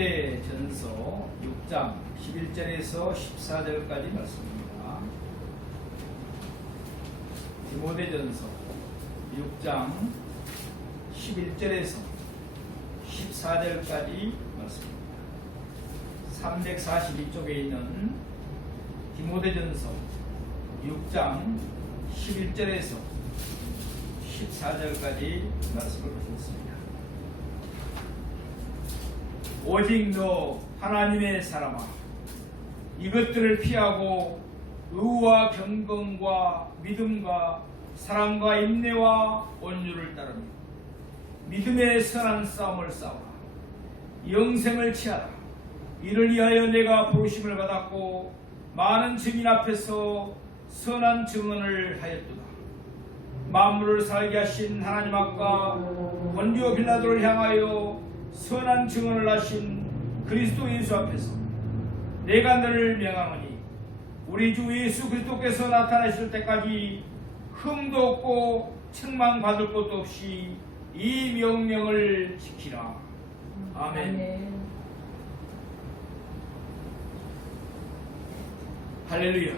디모데전서 6장 11절에서 14절까지 말씀입니다. 디모데전서 6장 11절에서 14절까지 말씀입니다. 342쪽에 있는 디모데전서 6장 11절에서 14절까지 말씀을 보겠습니다. 오직 너 하나님의 사람아, 이것들을 피하고 의와 경건과 믿음과 사랑과 인내와 온유를 따르며 믿음의 선한 싸움을 싸우라. 영생을 취하라. 이를 위하여 내가 부르심을 받았고 많은 증인 앞에서 선한 증언을 하였도다. 만물을 살게 하신 하나님 앞과 본디오 빌라도를 향하여 선한 증언을 하신 그리스도 예수 앞에서 내가 너를 명하노니 우리 주 예수 그리스도께서 나타나실 때까지 흠도 없고 책망받을 것도 없이 이 명령을 지키라. 아멘. 할렐루야.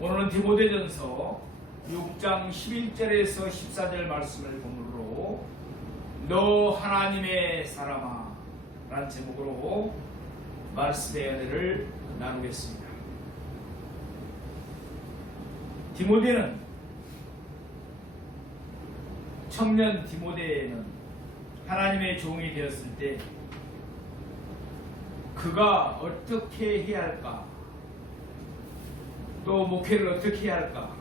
오늘은 디모데전서 6장 11절에서 14절 말씀을 본문으로 너 하나님의 사람아 라는 제목으로 말씀의 은혜를 나누겠습니다. 디모데는, 청년 디모데는 하나님의 종이 되었을 때 그가 어떻게 해야 할까, 또 목회를 어떻게 해야 할까,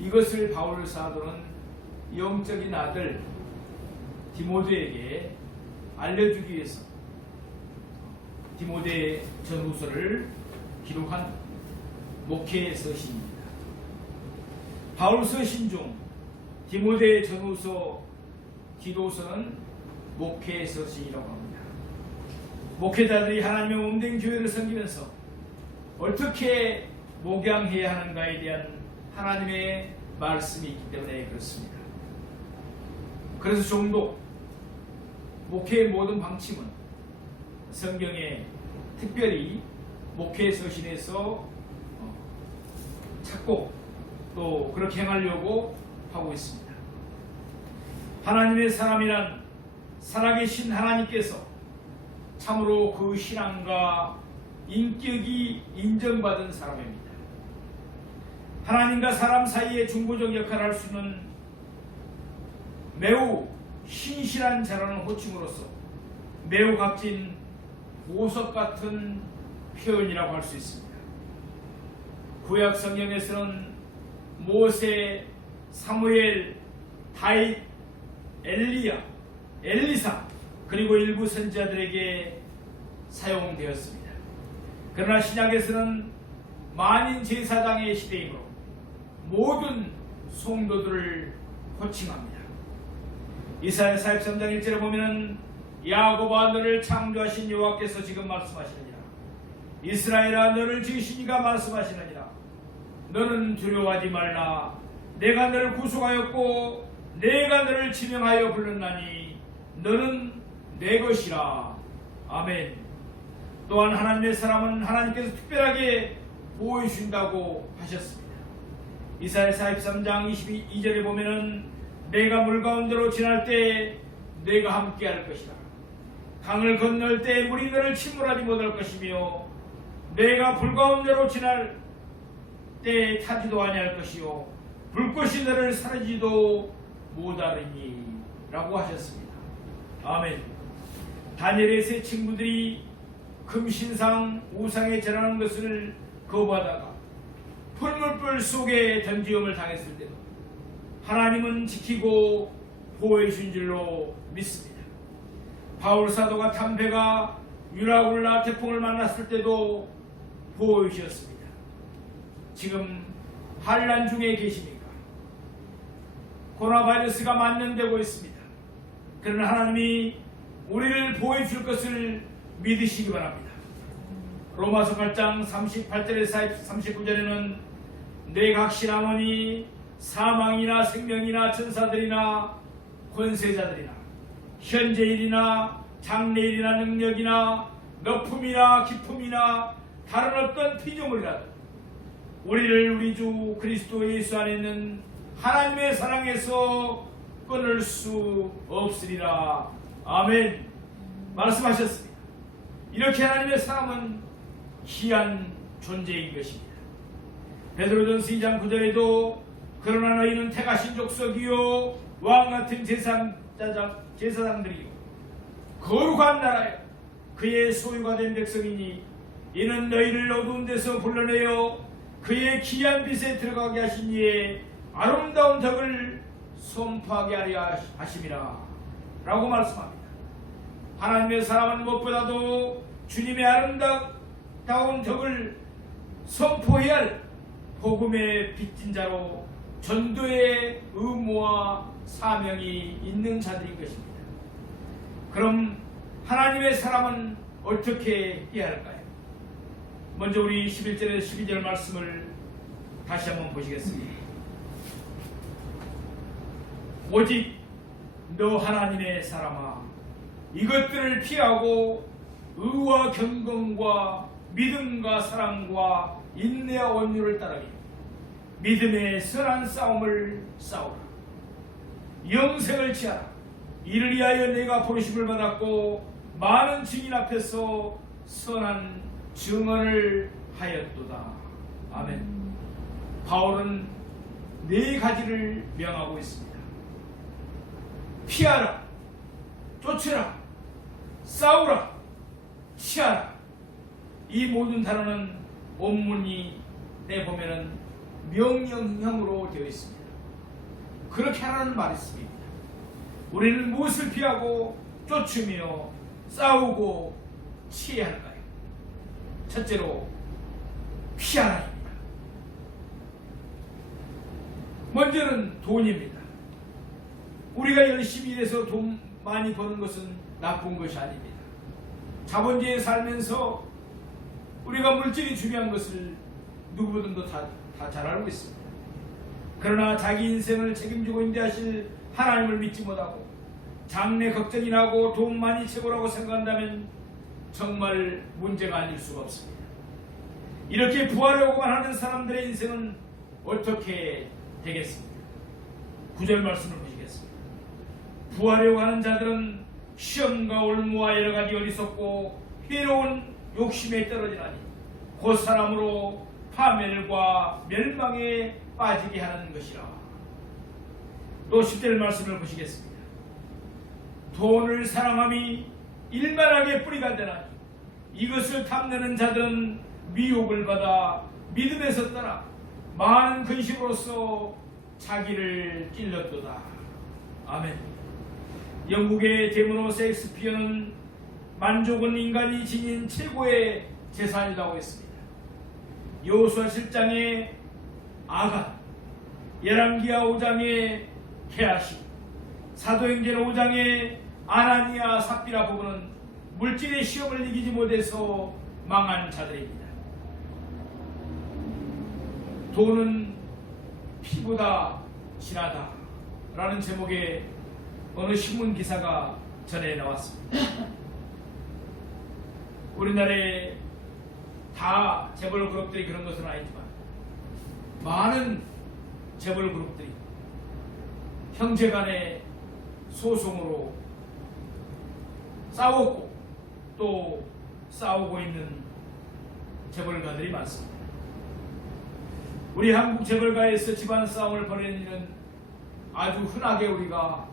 이것을 바울 사도는 영적인 아들 디모데에게 알려주기 위해서 디모데 전후서를 기록한 목회 서신입니다. 바울 서신 중 디모데 전후서, 디도서는 목회 서신이라고 합니다. 목회자들이 하나님의 몸된 교회를 섬기면서 어떻게 목양해야 하는가에 대한 하나님의 말씀이 있기 때문에 그렇습니다. 그래서 종도, 목회의 모든 방침은 성경에 특별히 목회 서신에서 찾고 또 그렇게 행하려고 하고 있습니다. 하나님의 사람이란 살아계신 하나님께서 참으로 그 신앙과 인격이 인정받은 사람입니다. 하나님과 사람 사이에 중보적 역할을 할 수 있는 매우 신실한 자라는 호칭으로서 매우 값진 보석 같은 표현이라고 할 수 있습니다. 구약 성경에서는 모세, 사무엘, 다윗, 엘리야, 엘리사, 그리고 일부 선지자들에게 사용되었습니다. 그러나 신약에서는 만인 제사장의 시대이므로 모든 성도들을 호칭합니다. 이사야 43장 1절에 보면은 야곱아 너를 창조하신 여호와께서 지금 말씀하시느니라. 이스라엘아 너를 지으신 이가 말씀하시느니라. 너는 두려워하지 말라. 내가 너를 구속하였고 내가 너를 지명하여 불렀나니 너는 내 것이라. 아멘. 또한 하나님의 사람은 하나님께서 특별하게 보호해 주신다고 하셨습니다. 이사야 43장 22절에 보면은 내가 물 가운데로 지날 때 내가 함께 할 것이라. 강을 건널 때 물이 너를 침몰하지 못할 것이며 내가 불 가운데로 지날 때 타지도 아니할 것이요 불꽃이 너를 사르지도 못하리니 라고 하셨습니다. 아멘. 다니엘의 세 친구들이 금신상 우상에 절하는 것을 거부하다가 풀물불 속에 던지움을 당했을 때도 하나님은 지키고 보호해 주신 줄로 믿습니다. 바울 사도가 담배가 유라굴라 태풍을 만났을 때도 보호해 주셨습니다. 지금 환난 중에 계십니까? 코로나 바이러스가 만연되고 있습니다. 그러나 하나님이 우리를 보호해 줄 것을 믿으시기 바랍니다. 로마서 8장 38절에서 39절에는 내 각신하노니 사망이나 생명이나 천사들이나 권세자들이나 현재일이나 장래일이나 능력이나 높음이나 기품이나 다른 어떤 피조물이라도 우리를 우리 주 그리스도 예수 안에 있는 하나님의 사랑에서 끊을 수 없으리라. 아멘. 말씀하셨습니다. 이렇게 하나님의 사랑은 희한 존재인 것입니다. 베드로전서 2장 9절에도 그러나 너희는 택하신 족속이요 왕같은 제사장들이요 거룩한 나라요 그의 소유가 된 백성이니 이는 너희를 어두운 데서 불러내어 그의 귀한 빛에 들어가게 하신 이의 아름다운 덕을 선포하게 하려 하심이라 라고 말씀합니다. 하나님의 사랑은 무엇보다도 주님의 아름다운 덕을 선포해야 할 복음의 빚진 자로 전도의 의무와 사명이 있는 자들인 것입니다. 그럼 하나님의 사람은 어떻게 해야 할까요? 먼저 우리 11절에서 12절 말씀을 다시 한번 보시겠습니다. 오직 너 하나님의 사람아 이것들을 피하고 의와 경건과 믿음과 사랑과 인내와 온유를 따르게 믿음의 선한 싸움을 싸우라. 영생을 취하라. 이를 위하여 내가 부르심을 받았고 많은 증인 앞에서 선한 증언을 하였도다. 아멘. 바울은 네 가지를 명하고 있습니다. 피하라, 쫓으라, 싸우라, 취하라. 이 모든 단어는 원문이 내보면은 명령형으로 되어 있습니다. 그렇게 하라는 말이 있습니다. 우리는 무엇을 피하고 쫓으며 싸우고 취해야 할까요? 첫째로 피하라입니다. 먼저는 돈입니다. 우리가 열심히 일해서 돈 많이 버는 것은 나쁜 것이 아닙니다. 자본주의에 살면서 우리가 물질이 중요한 것을 누구보다도 다 잘 알고 있습니다. 그러나 자기 인생을 책임지고 인도하실 하나님을 믿지 못하고 장래 걱정이 나고 돈 많이 채우라고 생각한다면 정말 문제가 아닐 수가 없습니다. 이렇게 부하려고만 하는 사람들의 인생은 어떻게 되겠습니까? 9절 말씀을 보시겠습니다. 부하려고 하는 자들은 시험과 올무와 여러가지 어리석고 해로운 욕심에 떨어지나니 그 사람으로 파멸과 멸망에 빠지게 하는 것이라. 또 10절 말씀을 보시겠습니다. 돈을 사랑함이 일만하게 뿌리가 되나니 이것을 탐내는 자들은 미혹을 받아 믿음에서 떠나 많은 근심으로써 자기를 찔렀도다. 아멘. 영국의 데모노 셰익스피어는 만족은 인간이 지닌 최고의 재산이라고 했습니다. 여호수아 7장의 아간, 열왕기하 5장의 게하시, 사도행전 5장의 아나니아 삽비라 부부는 물질의 시험을 이기지 못해서 망한 자들입니다. 돈은 피보다 진하다 라는 제목의 어느 신문 기사가 전에 나왔습니다. 우리나라에 다 재벌 그룹들이 그런 것은 아니지만 많은 재벌 그룹들이 형제간의 소송으로 싸웠고 또 싸우고 있는 재벌가들이 많습니다. 우리 한국 재벌가에서 집안 싸움을 벌이는 일은 아주 흔하게 우리가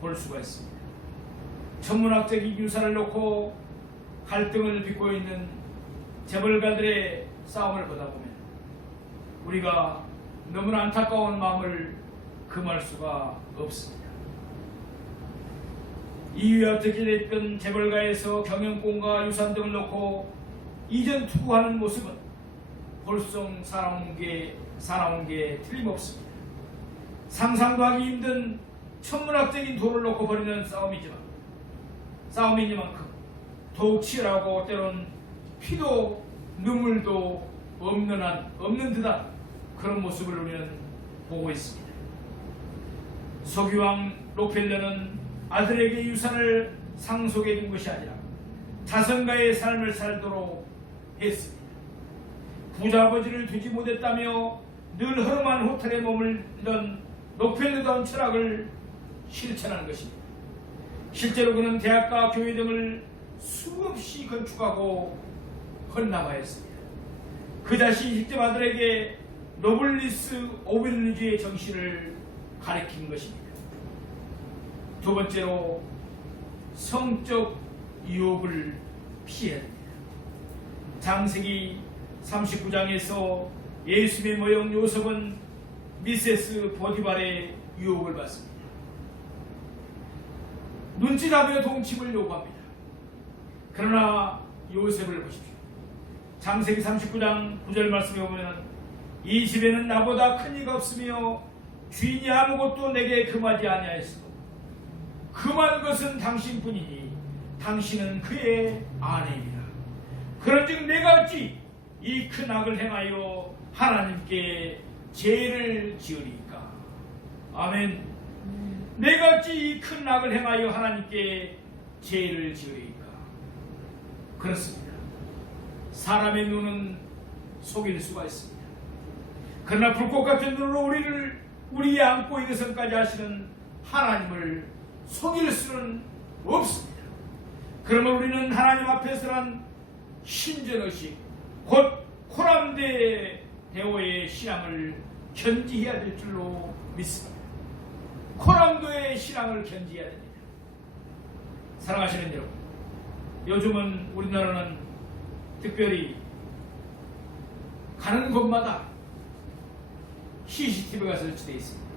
볼 수가 있습니다. 천문학적인 유산을 놓고 갈등을 빚고 있는 재벌가들의 싸움을 보다 보면 우리가 너무나 안타까운 마음을 금할 수가 없습니다. 이유에 어떻게 됐든 재벌가에서 경영권과 유산 등을 놓고 이전 투구하는 모습은 벌써 살아온 게 틀림없습니다. 상상도 하기 힘든 천문학적인 돈을 놓고 벌이는 싸움이니만큼 더욱 치열하고 때로는 피도 눈물도 없는 듯한 그런 모습을 우리는 보고 있습니다. 서기왕 록펠러는 아들에게 유산을 상속해 준 것이 아니라 자선가의 삶을 살도록 했습니다. 부자 아버지를 두지 못했다며 늘 허름한 호텔에 머물던 노편다운 철학을 실천하는 것입니다. 실제로 그는 대학과 교회 등을 수없이 건축하고 헌납하였습니다. 그 자신이 직접 아들에게 노블리스 오빌리주의 정신을 가르친 것입니다. 두 번째로 성적 유혹을 피해야 됩니다. 창세기 39장에서 예수의 모형 요셉은 미세스 보디발의 유혹을 받습니다. 눈치다며 동침을 요구합니다. 그러나 요셉을 보십시오. 창세기 39장 9절 말씀에 보면 이 집에는 나보다 큰 이가 없으며 주인이 아무것도 내게 금하지 아니하였으므로 금한 것은 당신뿐이니 당신은 그의 아내입니다. 그런즉 내가 어찌 이 큰 악을 행하여 하나님께 죄를 지으리까. 아멘. 내가 어찌 이 큰 악을 행하여 하나님께 죄를 지으리까. 그렇습니다. 사람의 눈은 속일 수가 있습니다. 그러나 불꽃 같은 눈으로 우리 안고 이르선까지 하시는 하나님을 속일 수는 없습니다. 그러면 우리는 하나님 앞에서란 신전의식, 곧 코람데 대오의 신앙을 견지해야 될 줄로 믿습니다. 코람도의 신앙을 견지해야 됩니다. 사랑하시는 여러분, 요즘은 우리나라는 특별히 가는 곳마다 CCTV가 설치되어 있습니다.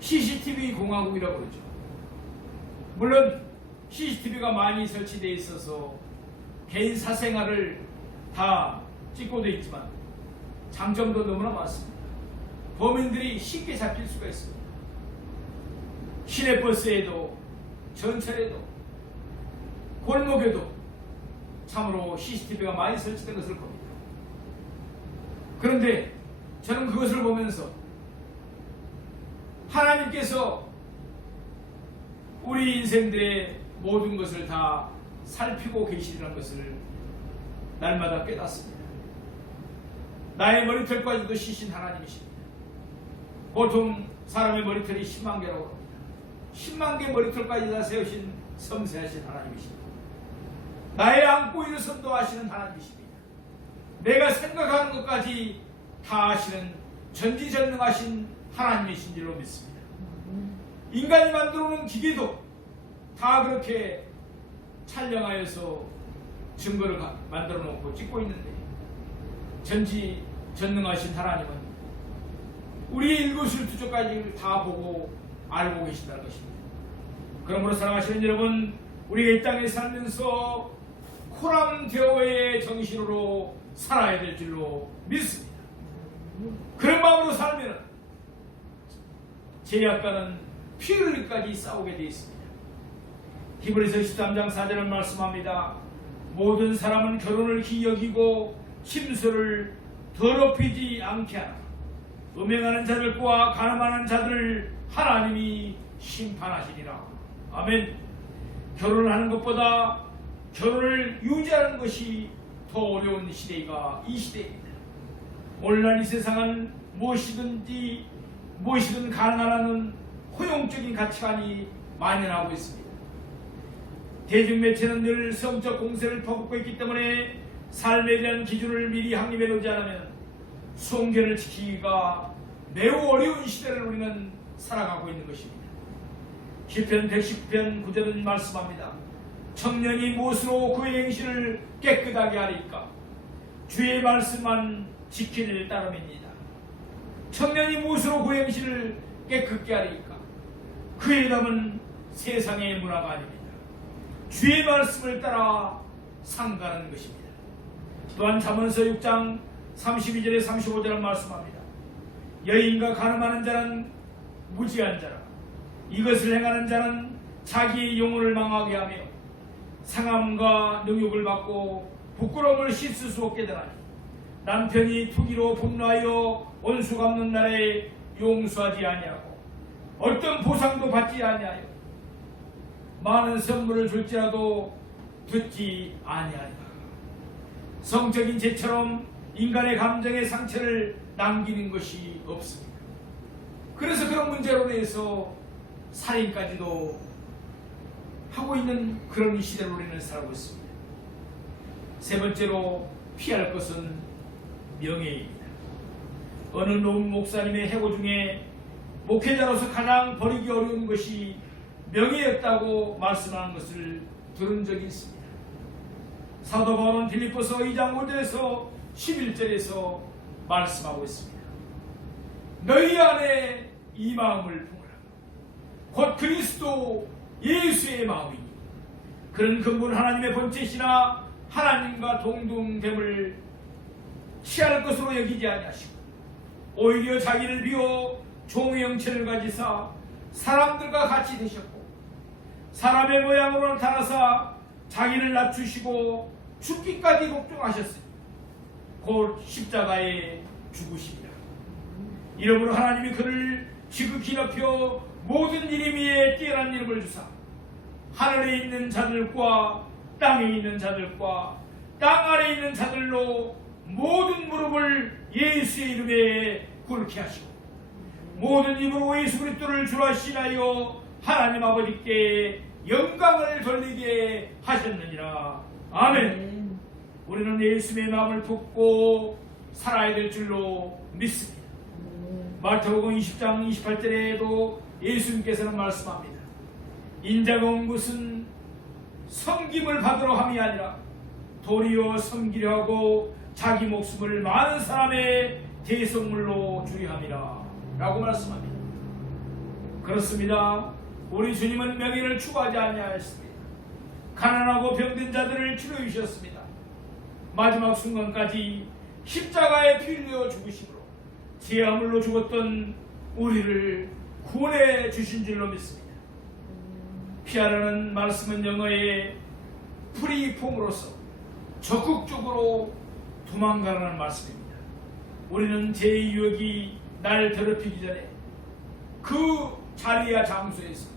CCTV 공화국이라고 그러죠. 물론 CCTV가 많이 설치되어 있어서 개인 사생활을 다 찍고 되어 있지만 장점도 너무나 많습니다. 범인들이 쉽게 잡힐 수가 있습니다. 시내버스에도 전철에도 골목에도 참으로 CCTV가 많이 설치된 것을 봅니다. 그런데 저는 그것을 보면서 하나님께서 우리 인생들의 모든 것을 다 살피고 계시리라는 것을 날마다 깨닫습니다. 나의 머리털까지도 시신 하나님이십니다. 보통 사람의 머리털이 10만 개라고 합니다. 10만 개 머리털까지 다 세우신 섬세하신 하나님이십니다. 나의 안고 일어선도 하시는 하나님이십니다. 내가 생각하는 것까지 다 아시는 전지전능하신 하나님이신 줄로 믿습니다. 인간이 만들어 놓은 기계도 다 그렇게 촬영하여서 증거를 만들어 놓고 찍고 있는데 전지전능하신 하나님은 우리의 일거수일투족까지 다 보고 알고 계신다는 것입니다. 그러므로 사랑하시는 여러분, 우리가 이 땅에 살면서 코람데오의 정신으로 살아야 될 줄로 믿습니다. 그런 마음으로 살면 죄악과는 피 흘리기까지 싸우게 되어 있습니다. 히브리서 13장 4절은 말씀합니다. 모든 사람은 결혼을 기여기고 침소를 더럽히지 않게 하라. 음행하는 자들과 가늠하는 자들을 하나님이 심판하시리라. 아멘. 결혼을 하는 것보다 결혼을 유지하는 것이 더 어려운 시대가 이 시대입니다. 오늘날 이 세상은 무엇이든 가능하다는 허용적인 가치관이 만연하고 있습니다. 대중매체는 늘 성적 공세를 퍼붓고 있기 때문에 삶에 대한 기준을 미리 확립해 놓지 않으면 성견을 지키기가 매우 어려운 시대를 우리는 살아가고 있는 것입니다. 시편 119편 9절은 말씀합니다. 청년이 무엇으로 그의 행실을 깨끗하게 하리까? 주의 말씀만 지킬 따름입니다. 청년이 무엇으로 그의 행실을 깨끗게 하리까? 그의 담은 세상의 문화가 아닙니다. 주의 말씀을 따라 상가는 것입니다. 또한 잠언서 6장 32절에 35절은 말씀합니다. 여인과 가늠하는 자는 무지한 자라. 이것을 행하는 자는 자기의 영혼을 망하게 하며 상함과 능욕을 받고 부끄러움을 씻을 수 없게 되나니 남편이 투기로 분노하여 원수 갚는 날에 용서하지 아니하고 어떤 보상도 받지 아니하여 많은 선물을 줄지라도 듣지 아니하리라. 성적인 죄처럼 인간의 감정의 상처를 남기는 것이 없습니다. 그래서 그런 문제로 인해서 살인까지도 하고 있는 그런 시대로 우리는 살고 있습니다. 세 번째로 피할 것은 명예입니다. 어느 노무 목사님의 해고 중에 목회자로서 가장 버리기 어려운 것이 명예였다고 말씀하는 것을 들은 적이 있습니다. 사도 바울은 빌립보서 2장 5절에서 11절에서 말씀하고 있습니다. 너희 안에 이 마음을 품으라. 곧 그리스도 예수의 마음이니 그런 근본 하나님의 본체시나 하나님과 동등됨을 취할 것으로 여기지 아니하시고 오히려 자기를 비워 종의 형체를 가지사 사람들과 같이 되셨고 사람의 모양으로 나타나사 자기를 낮추시고 죽기까지 복종하셨으니 곧 십자가에 죽으시리라. 이러므로 하나님이 그를 지극히 높여 모든 이름 위에 뛰어난 이름을 주사 하늘에 있는 자들과 땅에 있는 자들과 땅 아래에 있는 자들로 모든 무릎을 예수의 이름에 꿇게 하시고 모든 입으로 예수 그리스도를 주로 하시나요 하나님 아버지께 영광을 돌리게 하셨느니라. 아멘. 우리는 예수의 마음을 품고 살아야 될 줄로 믿습니다. 마태복음 20장 28절에도 예수님께서는 말씀합니다. 인자가 온 것은 섬김을 받으러 함이 아니라 도리어 섬기려 하고 자기 목숨을 많은 사람의 대성물로 주려 함이라 라고 말씀합니다. 그렇습니다. 우리 주님은 명예를 추구하지 아니하였습니다. 가난하고 병든 자들을 치료해 주셨습니다. 마지막 순간까지 십자가에 피 흘려 죽으심으로 죄아물로 죽었던 우리를 구원해 주신 줄로 믿습니다. 피하라는 말씀은 영어의 프리폼으로서 적극적으로 도망가라는 말씀입니다. 우리는 제2유혹이 날 더럽히기 전에 그 자리와 장소에서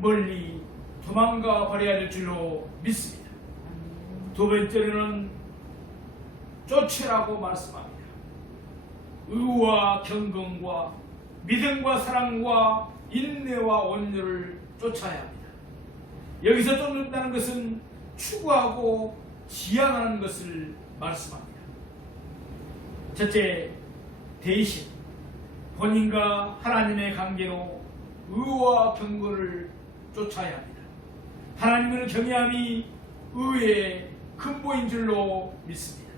멀리 도망가 버려야 될 줄로 믿습니다. 두 번째로는 쫓으라고 말씀합니다. 의와 경건과 믿음과 사랑과 인내와 온유를 쫓아야 합니다. 여기서 쫓는다는 것은 추구하고 지향하는 것을 말씀합니다. 첫째, 대신 본인과 하나님의 관계로 의와 경건을 쫓아야 합니다. 하나님을 경외함이 의의 근본인 줄로 믿습니다.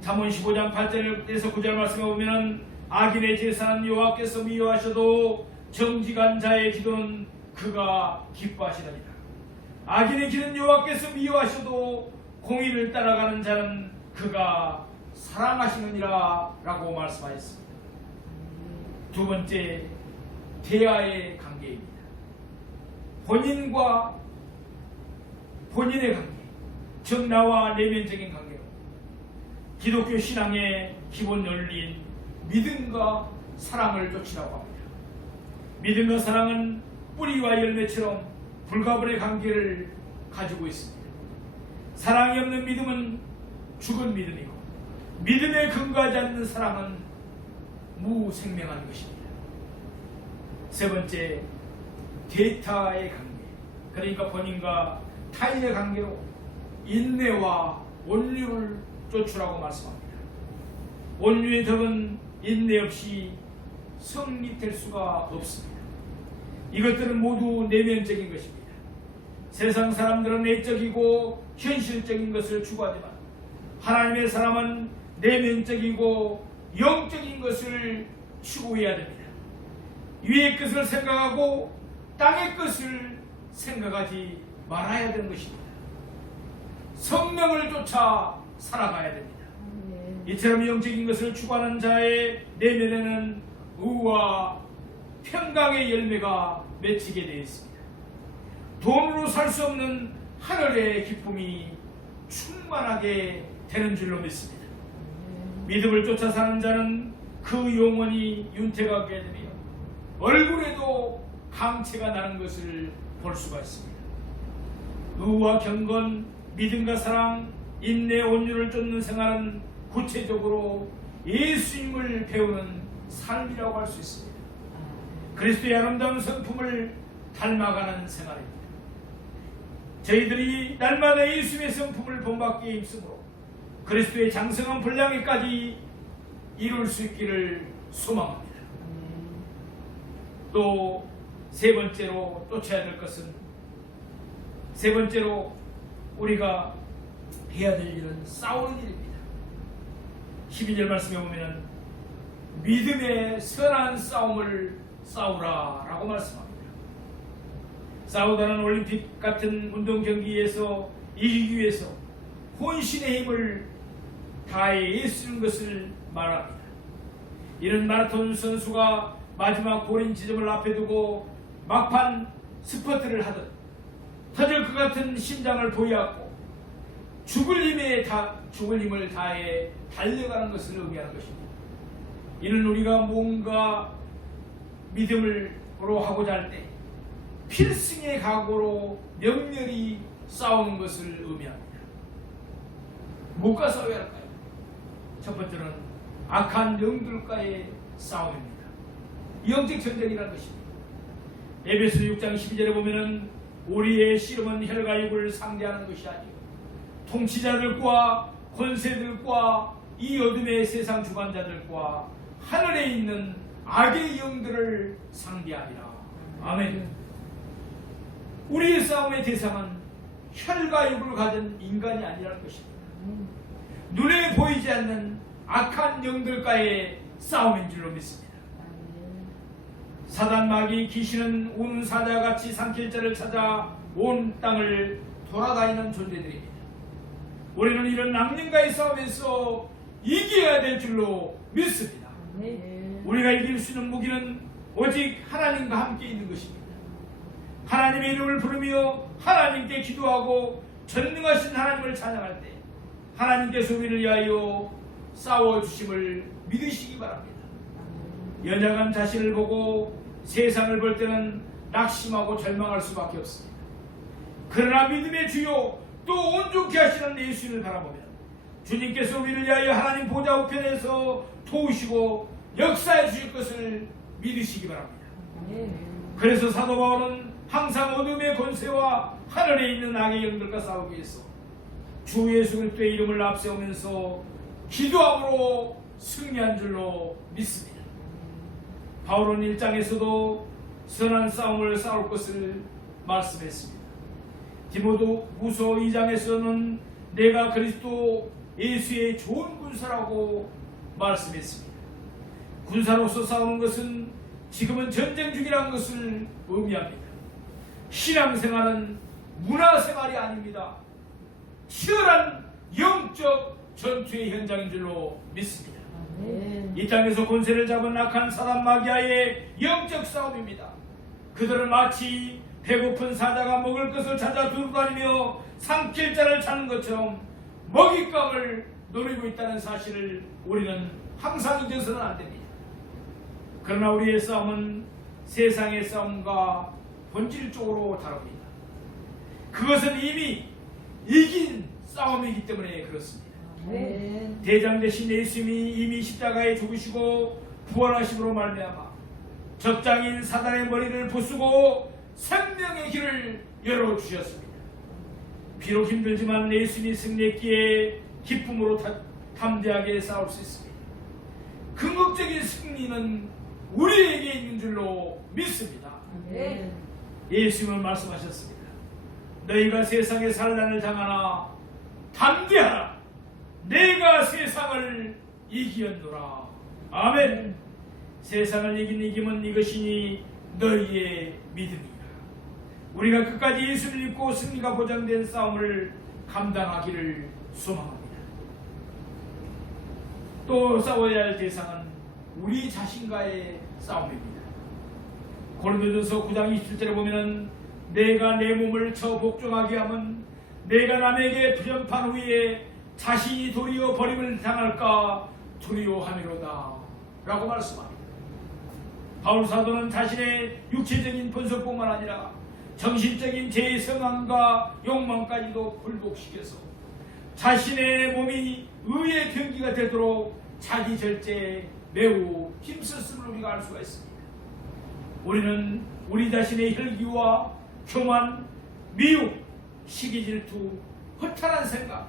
잠언 15장 8절에서 9절 말씀에 보면 악인의 제사는 여호와께서 미워하셔도 정직한 자의 기도는 그가 기뻐하시느니라. 악인의 길은 여호와께서 미워하셔도 공의를 따라가는 자는 그가 사랑하시느니라 라고 말씀하셨습니다. 두 번째, 대화의 관계입니다. 본인과 본인의 관계, 즉 나와 내면적인 관계로 기독교 신앙의 기본 원리인 믿음과 사랑을 쫓으라고 합니다. 믿음과 사랑은 뿌리와 열매처럼 불가분의 관계를 가지고 있습니다. 사랑이 없는 믿음은 죽은 믿음이고 믿음에 근거하지 않는 사랑은 무생명한 것입니다. 세 번째, 대타의 관계, 그러니까 본인과 타인의 관계로 인내와 온유를 쫓으라고 말씀합니다. 온유의 덕은 인내 없이 성립될 수가 없습니다. 이것들은 모두 내면적인 것입니다. 세상 사람들은 내적이고 현실적인 것을 추구하지만 하나님의 사람은 내면적이고 영적인 것을 추구해야 됩니다. 위의 것을 생각하고 땅의 것을 생각하지 말아야 되는 것입니다. 성령을 쫓아 살아가야 됩니다. 이처럼 영적인 것을 추구하는 자의 내면에는 의와 평강의 열매가 맺히게 되어 있습니다. 돈으로 살 수 없는 하늘의 기쁨이 충만하게 되는 줄로 믿습니다. 믿음을 쫓아 사는 자는 그 영혼이 윤택하게 되며 얼굴에도 강체가 나는 것을 볼 수가 있습니다. 의와 경건, 믿음과 사랑, 인내, 온유를 쫓는 생활은 구체적으로 예수님을 배우는 삶이라고 할 수 있습니다. 그리스도의 아름다운 성품을 닮아가는 생활입니다. 저희들이 날마다 예수님의 성품을 본받기에 힘쓰므로 그리스도의 장성한 분량에까지 이룰 수 있기를 소망합니다. 또 세 번째로 쫓아야 될 것은, 세 번째로 우리가 해야 될 일은 싸우는 일입니다. 12절 말씀에 보면 믿음의 선한 싸움을 싸우라 라고 말씀합니다. 싸우다는 올림픽 같은 운동 경기에서 이기기 위해서 혼신의 힘을 다해 애쓰는 것을 말합니다. 이런 마라톤 선수가 마지막 골인 지점을 앞에 두고 막판 스퍼트를 하듯 터질 것 같은 심장을 보유하고 죽을 힘을 다해 달려가는 것을 의미하는 것입니다. 이는 우리가 뭔가 믿음으로 하고자 할 때 필승의 각오로 명렬히 싸우는 것을 의미합니다. 뭐가 싸워야 할까요? 첫 번째는 악한 영들과의 싸움입니다. 영적 전쟁이라는 것입니다. 에베소 6장 12절에 보면은 우리의 씨름은 혈과 육을 상대하는 것이 아니요 통치자들과 권세들과 이 어둠의 세상 주관자들과 하늘에 있는 악의 영들을 상대하리라. 아멘. 우리의 싸움의 대상은 혈과 육을 가진 인간이 아니라는 것입니다. 눈에 보이지 않는 악한 영들과의 싸움인 줄로 믿습니다. 사단 마귀 귀신은 우는 사자같이 산길자를 찾아 온 땅을 돌아다니는 존재들입니다. 우리는 이런 악령과의 싸움에서 이겨야 될 줄로 믿습니다. 우리가 이길 수 있는 무기는 오직 하나님과 함께 있는 것입니다. 하나님의 이름을 부르며 하나님께 기도하고 전능하신 하나님을 찬양할 때 하나님께서 우리를 위하여 싸워주심을 믿으시기 바랍니다. 연약한 자신을 보고 세상을 볼 때는 낙심하고 절망할 수밖에 없습니다. 그러나 믿음의 주요 또 온전케 하시는 예수님을 바라보면 주님께서 우리를 위하여 하나님 보좌 우편에서 도우시고 역사해 주실 것을 믿으시기 바랍니다. 그래서 사도 바울은 항상 어둠의 권세와 하늘에 있는 악의 영들과 싸우기 위해서 주 예수 그리스도의 이름을 앞세우면서 기도함으로 승리한 줄로 믿습니다. 바울은 1장에서도 선한 싸움을 싸울 것을 말씀했습니다. 디모데후서 2장에서는 내가 그리스도 예수의 좋은 군사라고 말씀했습니다. 군사로서 싸우는 것은 지금은 전쟁 중이라는 것을 의미합니다. 신앙생활은 문화생활이 아닙니다. 치열한 영적 전투의 현장인 줄로 믿습니다. 이 땅에서 권세를 잡은 악한 사단 마귀와의 영적 싸움입니다. 그들은 마치 배고픈 사자가 먹을 것을 찾아 두루다니며 산길자를 찾는 것처럼 먹잇감을 노리고 있다는 사실을 우리는 항상 잊어서는 안 됩니다. 그러나 우리의 싸움은 세상의 싸움과 본질적으로 다릅니다. 그것은 이미 이긴 싸움이기 때문에 그렇습니다. 대장 대신 예수님이 이미 십자가에 죽으시고 부활하심으로 말미암아 적장인 사단의 머리를 부수고 생명의 길을 열어주셨습니다. 비록 힘들지만 예수님이 승리했기에 기쁨으로 담대하게 싸울 수 있습니다. 궁극적인 승리는 우리에게 있는 줄로 믿습니다. 예수님은 말씀하셨습니다. 너희가 세상의 산란을 당하나 담대하라. 내가 세상을 이기었노라. 아멘. 세상을 이긴 이김은 이것이니 너희의 믿음이라. 우리가 끝까지 예수를 믿고 승리가 보장된 싸움을 감당하기를 소망합니다. 또 싸워야 할 대상은 우리 자신과의 싸움입니다. 고린도전서 9장 27절에 보면은 내가 내 몸을 쳐 복종하게 하면 내가 남에게 전판 후에 자신이 도리어 버림을 당할까 두려워함이로다 라고 말씀합니다. 바울 사도는 자신의 육체적인 본성뿐만 아니라 정신적인 제성함과 욕망까지도 굴복시켜서 자신의 몸이 의의 경기가 되도록 자기 절제에 매우 힘썼음을 우리가 알 수가 있습니다. 우리는 우리 자신의 혈기와 교만, 미움, 시기 질투, 허탈한 생각,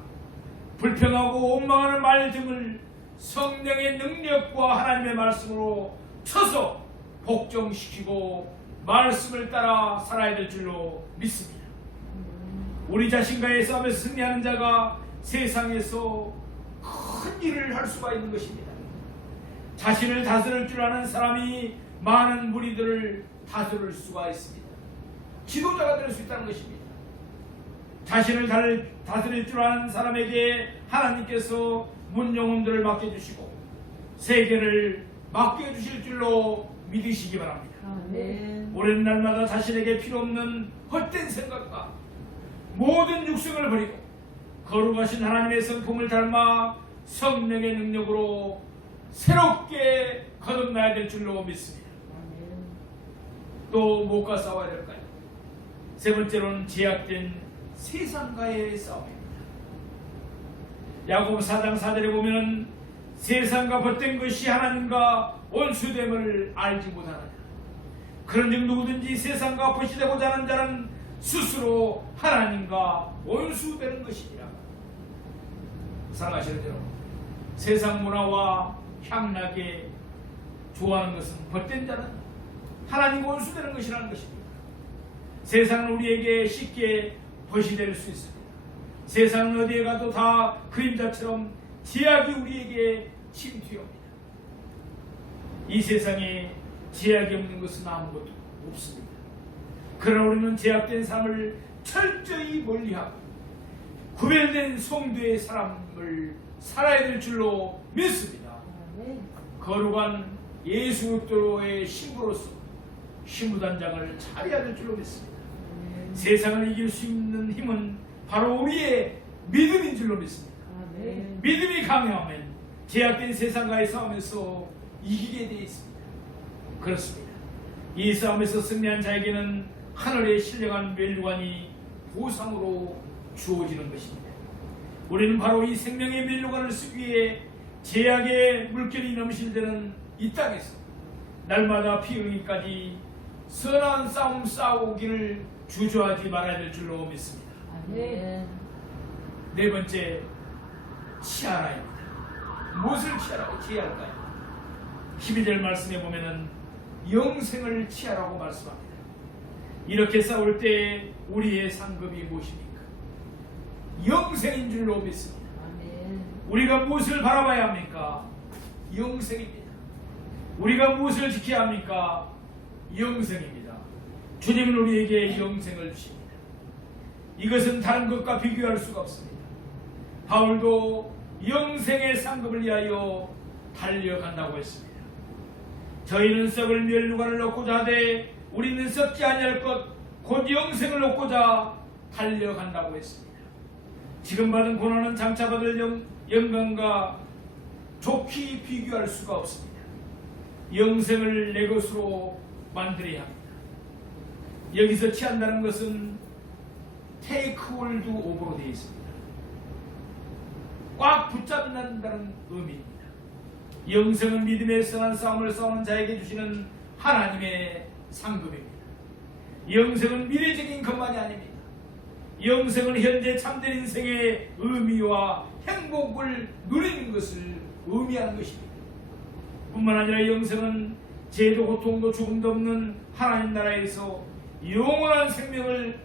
불평하고 원망하는 말 등을 성령의 능력과 하나님의 말씀으로 쳐서 복종시키고 말씀을 따라 살아야 될 줄로 믿습니다. 우리 자신과의 싸움에서 승리하는 자가 세상에서 큰 일을 할 수가 있는 것입니다. 자신을 다스릴 줄 아는 사람이 많은 무리들을 다스릴 수가 있습니다. 지도자가 될 수 있다는 것입니다. 자신을 다스릴 줄 아는 사람에게 하나님께서 문영혼들을 맡겨주시고 세계를 맡겨주실 줄로 믿으시기 바랍니다. 오랜 날마다 자신에게 필요없는 헛된 생각과 모든 육성을 버리고 거룩하신 하나님의 성품을 닮아 성령의 능력으로 새롭게 거듭나야 될 줄로 믿습니다. 또 무엇과 싸워야 될까요? 세 번째로는 제약된 세상과의 싸움입니다. 야고보 4장 4절에 보면 세상과 벗된 것이 하나님과 원수됨을 알지 못하느냐. 그런즉 누구든지 세상과 벗이되고자 하는 자는 스스로 하나님과 원수되는 것이니라. 사랑하시는 여러분, 세상 문화와 향락에 좋아하는 것은 벗된 자는 하나님과 원수되는 것이라는 것입니다. 세상은 우리에게 쉽게 벗이 될 수 있습니다. 세상은 어디에 가도 다 그림자처럼 제약이 우리에게 침투합니다. 이 세상에 제약이 없는 것은 아무것도 없습니다. 그러나 우리는 제약된 삶을 철저히 멀리하고 구별된 성도의 사람을 살아야 될 줄로 믿습니다. 거룩한 예수 그리스도의 신부로서 신부단장을 차려야 될 줄로 믿습니다. 세상을 이길 수 있는 힘은 바로 우리의 믿음인 줄로 믿습니다. 믿음이 강해하면 제약된 세상과의 싸움에서 이기게 되어 있습니다. 그렇습니다. 이 싸움에서 승리한 자에게는 하늘의 신령한 멸류관이 보상으로 주어지는 것입니다. 우리는 바로 이 생명의 멸류관을 쓰기 위해 제약의 물결이 넘실대는 이 땅에서 날마다 피 흘리기까지 선한 싸움 싸우기를 주저하지 말아야 될 줄로 믿습니다. 네 번째, 치아라입니다. 무엇을 치아할까요? 12절 말씀에 보면은 영생을 치아라고 말씀합니다. 이렇게 싸울 때 우리의 상급이 무엇입니까? 영생인 줄로 믿습니다. 우리가 무엇을 바라봐야 합니까? 영생입니다. 우리가 무엇을 지켜야 합니까? 영생입니다. 주님은 우리에게 영생을 주십니다. 이것은 다른 것과 비교할 수가 없습니다. 바울도 영생의 상급을 위하여 달려간다고 했습니다. 저희는 썩을 멸류관을 얻고자 하되 우리는 썩지 아니할 것 곧 영생을 얻고자 달려간다고 했습니다. 지금 받은 고난은 장차 받을 영광과 좋게 비교할 수가 없습니다. 영생을 내 것으로 만들어야 합니다. 여기서 취한다는 것은 take hold of로 되어 있습니다. 꽉 붙잡는다는 의미입니다. 영생은 믿음의 선한 싸움을 싸우는 자에게 주시는 하나님의 상급입니다. 영생은 미래적인 것만이 아닙니다. 영생은 현재 참된 인생의 의미와 행복을 누리는 것을 의미하는 것입니다. 뿐만 아니라 영생은 죄도 고통도 죽음도 없는 하나님 나라에서 영원한 생명을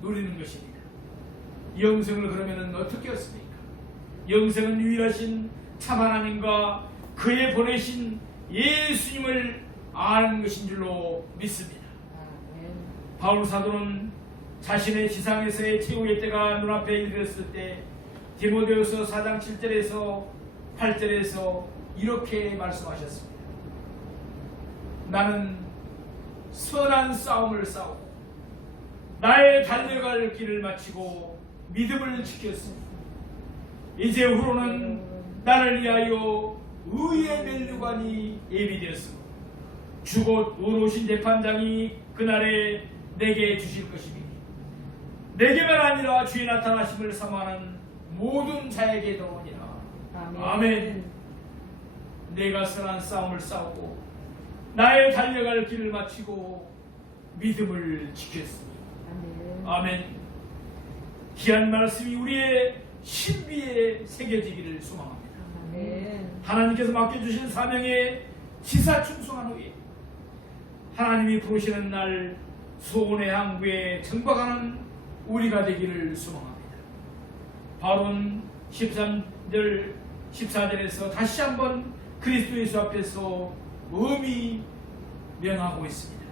누리는 것입니다. 영생을 그러면 어떻게 했습니까? 영생은 유일하신 참 하나님과 그의 보내신 예수님을 아는 것인 줄로 믿습니다. 바울 사도는 자신의 지상에서의 최후의 때가 눈앞에 이르렀을 때 디모데후서 4장 7절에서 8절에서 이렇게 말씀하셨습니다. 나는 선한 싸움을 싸우고 나의 달려갈 길을 마치고 믿음을 지켰습니다. 이제 후로는 나를 위하여 의의 멸류관이 예비되었으므로 주곧 의로우신 재판장이 그날에 내게 주실 것이니 내게만 아니라 주의 나타나심을 사모하는 모든 자에게 도오니라. 아멘. 내가 선한 싸움을 싸우고 나의 달려갈 길을 마치고 믿음을 지켰습니다. 아멘. 귀한 말씀이 우리의 신비에 새겨지기를 소망합니다. 하나님께서 맡겨주신 사명에 지사충성한 후에 하나님이 부르시는 날 소원의 항구에 정박하는 우리가 되기를 소망합니다. 바울은 14절에서 다시 한번 그리스도 예수 앞에서 엄히 명하고 있습니다.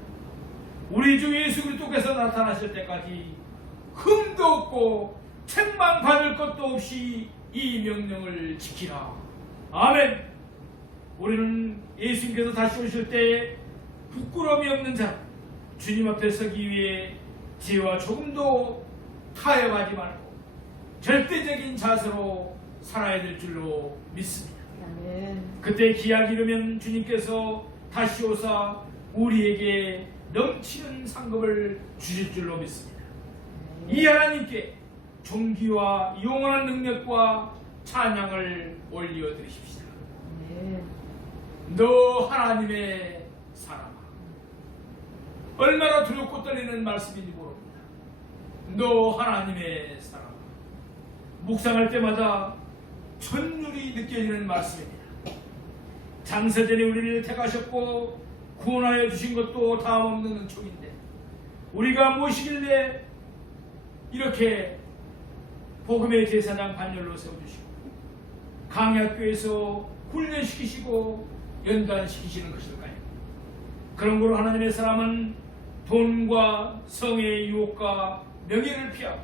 우리 주 예수 그리스도께서 나타나실 때까지 흠도 없고 책망받을 것도 없이 이 명령을 지키라. 아멘. 우리는 예수님께서 다시 오실 때 부끄러움이 없는 자, 주님 앞에 서기 위해 죄와 조금도 타협하지 말고 절대적인 자세로 살아야 될 줄로 믿습니다. 그때 기약이 이르면 주님께서 다시 오사 우리에게 넘치는 상급을 주실 줄로 믿습니다. 이 하나님께 존귀와 영원한 능력과 찬양을 올려 드리십시다. 너 하나님의 사람아. 얼마나 두렵고 떨리는 말씀인지 모릅니다. 너 하나님의 사람아. 묵상할 때마다 전율이 느껴지는 말씀입니다. 장세전에 우리를 택하셨고 구원하여 주신 것도 다함없는 은총인데 우리가 무엇이길래 이렇게 복음의 제사장 반열로 세워주시고 강약교에서 훈련시키시고 연단시키시는 것일까요? 그런 거로 하나님의 사람은 돈과 성의 유혹과 명예를 피하고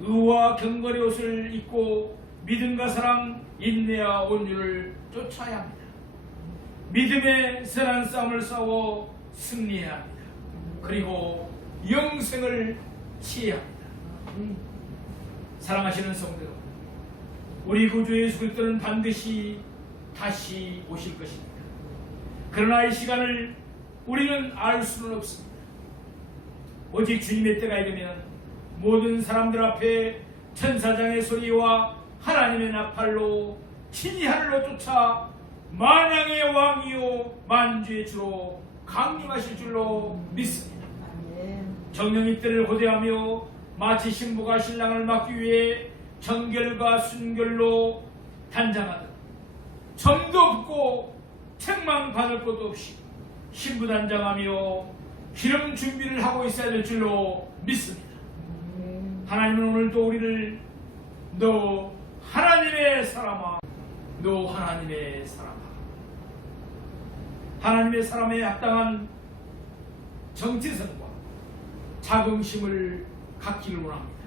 의와 경건의 옷을 입고 믿음과 사랑, 인내와 온유를 쫓아야 합니다. 믿음의 선한 싸움을 싸워 승리해야 합니다. 그리고 영생을 취해야 합니다. 사랑하시는 성도 여러분, 우리 구주 예수 그리스도는 반드시 다시 오실 것입니다. 그러나 이 시간을 우리는 알 수는 없습니다. 오직 주님의 때가 이르면 모든 사람들 앞에 천사장의 소리와 하나님의 나팔로 친히 하늘로 쫓아 만왕의 왕이요 만주의 주로 강림하실 줄로 믿습니다. 정령이 때를 고대하며 마치 신부가 신랑을 맞기 위해 정결과 순결로 단장하듯 점도 없고 책망받을 것도 없이 신부 단장하며 기름 준비를 하고 있어야 될 줄로 믿습니다. 하나님은 오늘도 우리를 너 하나님의 사람아, 너 하나님의 사람아, 하나님의 사람에 합당한 정체성과 자긍심을 갖기를 원합니다.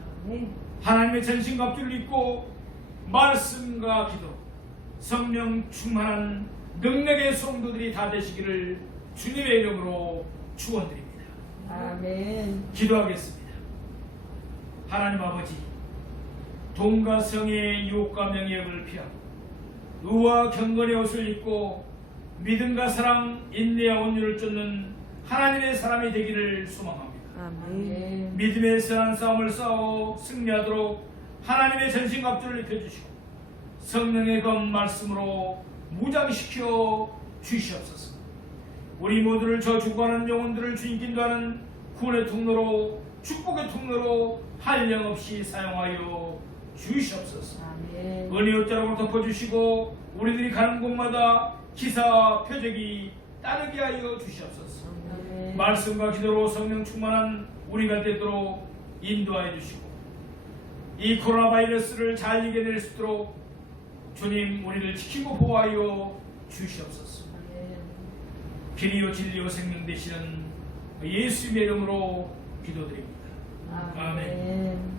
하나님의 전신갑주를 입고 말씀과 기도, 성령 충만한 능력의 성도들이 다 되시기를 주님의 이름으로 축원드립니다. 아멘. 기도하겠습니다. 하나님 아버지, 돈과 성의 유혹과 명예욕을 피하고 의와 경건의 옷을 입고 믿음과 사랑, 인내와 온유를 쫓는 하나님의 사람이 되기를 소망합니다. 아멘. 믿음의 선한 싸움을 싸워 승리하도록 하나님의 전신갑주를 입혀주시고 성령의 검 말씀으로 무장시켜 주시옵소서. 우리 모두를 저 죽어가는 영혼들을 주님께 인도하는 구원의 통로로, 축복의 통로로 한량없이 사용하여 주시옵소서. 아멘. 은혜의 자락으로 덮어주시고 우리들이 가는 곳마다 기사 표적이 따르게 하여 주시옵소서. 아멘. 말씀과 기도로 성령 충만한 우리가 되도록 인도하여 주시고 이 코로나 바이러스를 잘 이겨낼 수 있도록 주님 우리를 지키고 보호하여 주시옵소서. 길이요 진리요 생명 되시는 예수님의 이름으로 기도드립니다. 아멘.